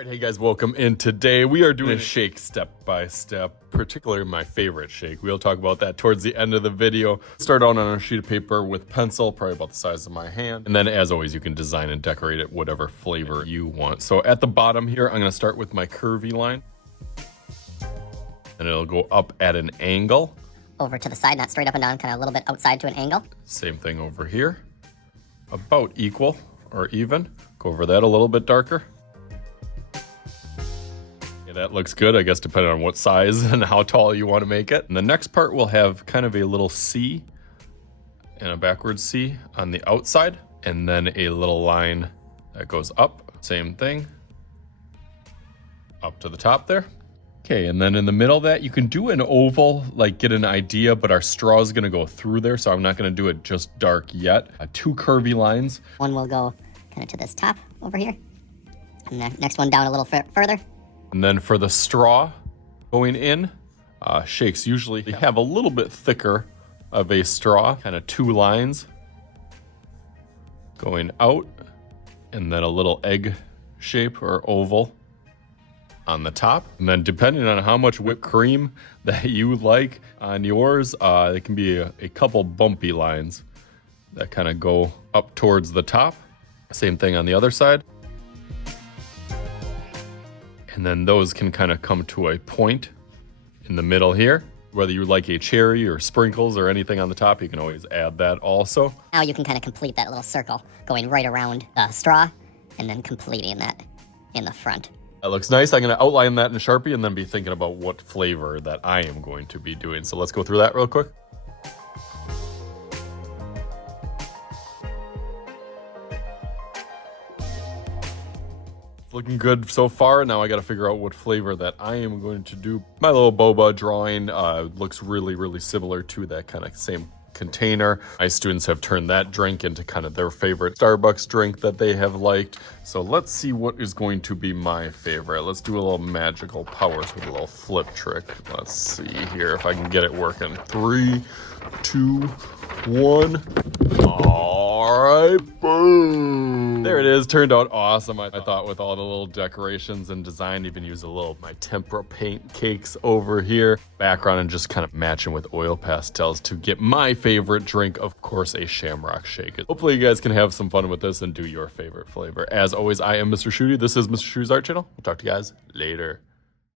Alright, hey guys, welcome in. Today we are doing a shake step by step, particularly my favorite shake. We'll talk about that towards the end of the video. Start out on a sheet of paper with pencil, probably about the size of my hand. And then as always, you can design and decorate it whatever flavor you want. So at the bottom here, I'm gonna start with my curvy line. And it'll go up at an angle. Over to the side, not straight up and down, kind of a little bit outside to an angle. Same thing over here. About equal or even. Go over that a little bit darker. That looks good, I guess, depending on what size and how tall you want to make it. And the next part will have kind of a little C and a backwards C on the outside, and then a little line that goes up. Same thing, up to the top there. Okay, and then in the middle of that, you can do an oval, like get an idea, but our straw is gonna go through there, so I'm not gonna do it just dark yet. Two curvy lines. One will go kind of to this top over here, and the next one down a little further. And then for the straw going in, shakes usually have a little bit thicker of a straw, kind of two lines going out, and then a little egg shape or oval on the top. And then depending on how much whipped cream that you like on yours, it can be a couple bumpy lines that kind of go up towards the top. Same thing on the other side. And then those can kind of come to a point in the middle here. Whether you like a cherry or sprinkles or anything on the top, you can always add that also. Now you can kind of complete that little circle going right around the straw and then completing that in the front. That looks nice. I'm going to outline that in Sharpie and then be thinking about what flavor that I am going to be doing. So let's go through that real quick. Looking good so far. Now I got to figure out what flavor that I am going to do. My little boba drawing looks really similar to that kind of same container. My students have turned that drink into kind of their favorite Starbucks drink that they have liked. So let's see what is going to be my favorite. Let's do a little magical powers with a little flip trick. Let's see here if I can get it working. 3, 2, 1. All right, boom. There it is. Turned out awesome. I thought with all the little decorations and design, even use a little of my tempera paint cakes over here. Background and just kind of matching with oil pastels to get my favorite drink, of course, a shamrock shake. Hopefully you guys can have some fun with this and do your favorite flavor. As always, I am Mr. Shooty. This is Mr. Shooty's Art Channel. We'll talk to you guys later.